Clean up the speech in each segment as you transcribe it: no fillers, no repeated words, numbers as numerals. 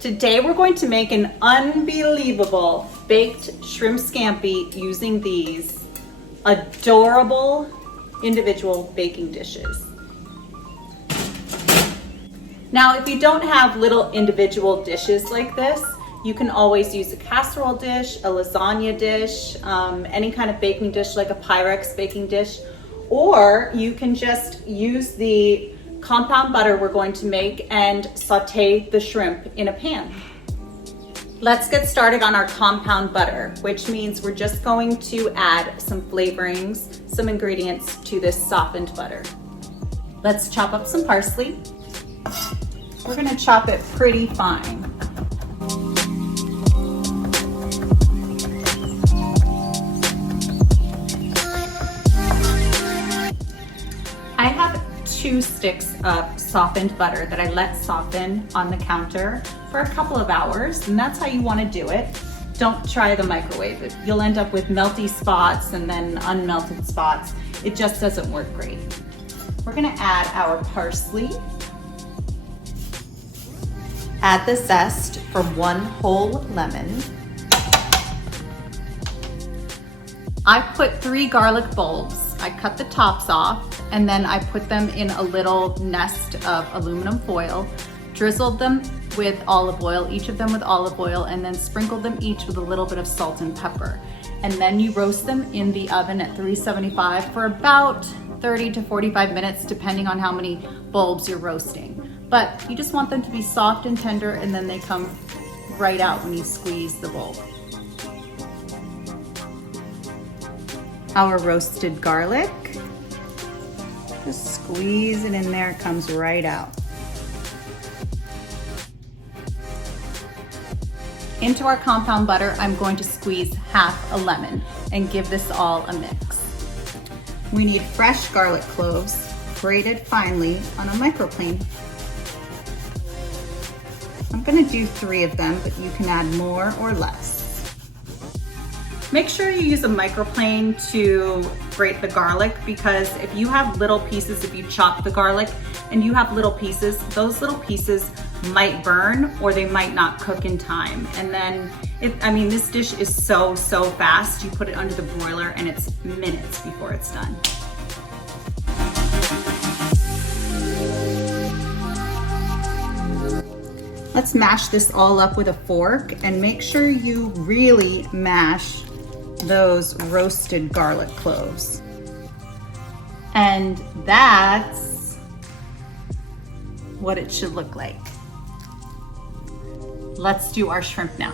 Today we're going to make an unbelievable baked shrimp scampi using these adorable individual baking dishes. Now, if you don't have little individual dishes like this, you can always use a casserole dish, a lasagna dish, any kind of baking dish like a Pyrex baking dish, or you can just use the compound butter we're going to make and saute the shrimp in a pan. Let's get started on our compound butter, which means we're just going to add some flavorings, some ingredients to this softened butter. Let's chop up some parsley. We're gonna chop it pretty fine. I have 2 sticks of softened butter that I let soften on the counter for a couple of hours, and that's how you want to do it. Don't try the microwave. You'll end up with melty spots and then unmelted spots. It just doesn't work great. We're gonna add our parsley. Add the zest from 1 whole lemon. I put 3 garlic bulbs. I cut the tops off and then I put them in a little nest of aluminum foil, drizzled them with olive oil, each of them with olive oil, and then sprinkled them each with a little bit of salt and pepper. And then you roast them in the oven at 375 for about 30 to 45 minutes, depending on how many bulbs you're roasting. But you just want them to be soft and tender, and then they come right out when you squeeze the bulb. Our roasted garlic, just squeeze it in there, it comes right out. Into our compound butter, I'm going to squeeze half a lemon and give this all a mix. We need fresh garlic cloves, grated finely on a microplane. I'm gonna do 3 of them, but you can add more or less. Make sure you use a microplane to grate the garlic, because if you have little pieces, if you chop the garlic and you have little pieces, those little pieces might burn or they might not cook in time. And then, this dish is so fast. You put it under the broiler and it's minutes before it's done. Let's mash this all up with a fork and make sure you really mash those roasted garlic cloves. And that's what it should look like. Let's do our shrimp now.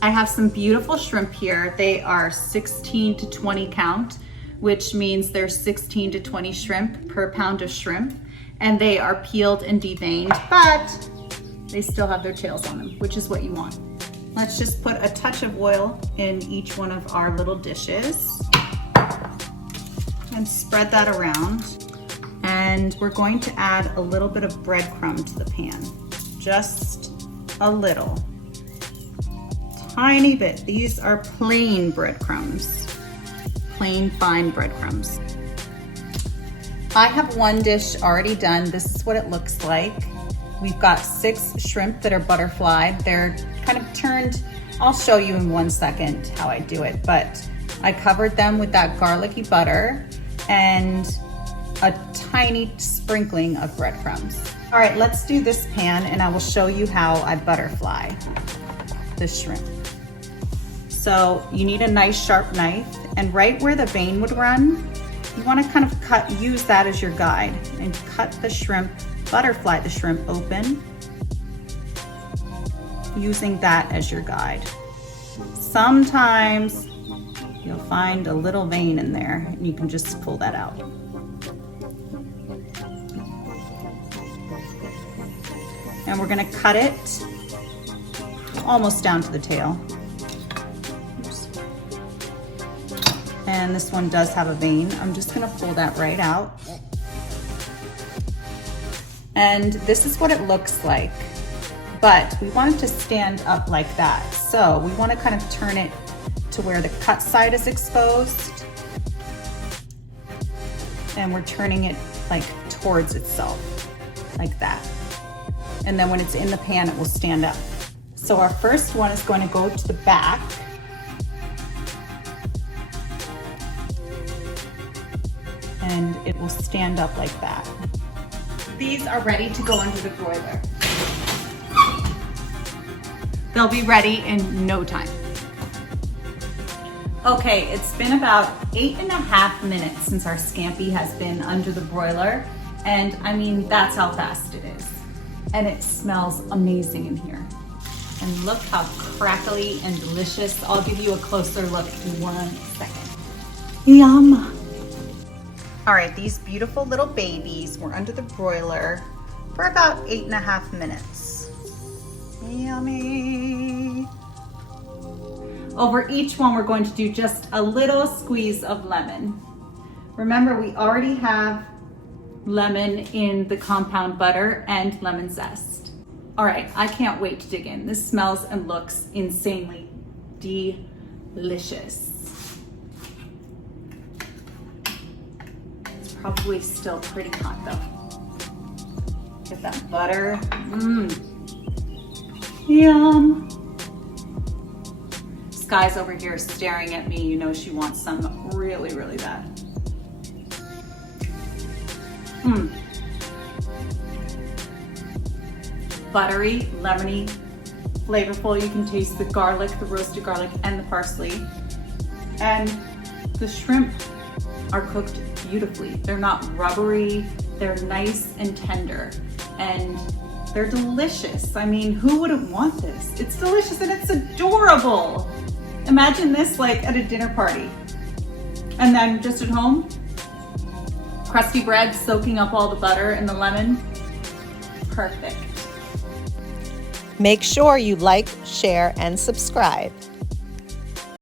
I have some beautiful shrimp here. They are 16 to 20 count, which means there's 16 to 20 shrimp per pound of shrimp. And they are peeled and deveined, but they still have their tails on them, which is what you want. Let's just put a touch of oil in each one of our little dishes and spread that around. And we're going to add a little bit of breadcrumb to the pan, just a little, tiny bit. These are plain breadcrumbs, plain fine breadcrumbs. I have 1 dish already done. This is what it looks like. We've got 6 shrimp that are butterflied. They're kind of turned. I'll show you in 1 second how I do it, but I covered them with that garlicky butter and a tiny sprinkling of breadcrumbs. All right, let's do this pan and I will show you how I butterfly the shrimp. So you need a nice sharp knife, and right where the vein would run, you want to kind of use that as your guide and cut the shrimp, butterfly the shrimp open, using that as your guide. Sometimes you'll find a little vein in there and you can just pull that out. And we're gonna cut it almost down to the tail. Oops. And this one does have a vein. I'm just gonna pull that right out. And this is what it looks like, but we want it to stand up like that. So we want to kind of turn it to where the cut side is exposed, and we're turning it like towards itself, like that. And then when it's in the pan, it will stand up. So our first one is going to go to the back. And it will stand up like that. These are ready to go under the broiler. They'll be ready in no time. Okay, it's been about 8.5 minutes since our scampi has been under the broiler. And I mean, that's how fast it is. And it smells amazing in here. And look how crackly and delicious. I'll give you a closer look in 1 second. Yum. All right, these beautiful little babies were under the broiler for about 8.5 minutes. Yummy. Over each one, we're going to do just a little squeeze of lemon. Remember, we already have lemon in the compound butter and lemon zest. All right, I can't wait to dig in. This smells and looks insanely delicious. It's probably still pretty hot though. Get that butter. Yum. Sky's over here staring at me. You know she wants some really, really bad. Buttery, lemony, flavorful. You can taste the garlic, the roasted garlic, and the parsley. And the shrimp are cooked beautifully. They're not rubbery. They're nice and tender. And they're delicious. I mean, who wouldn't want this? It's delicious and it's adorable. Imagine this like at a dinner party. And then just at home, crusty bread soaking up all the butter and the lemon. Perfect. Make sure you like, share, and subscribe.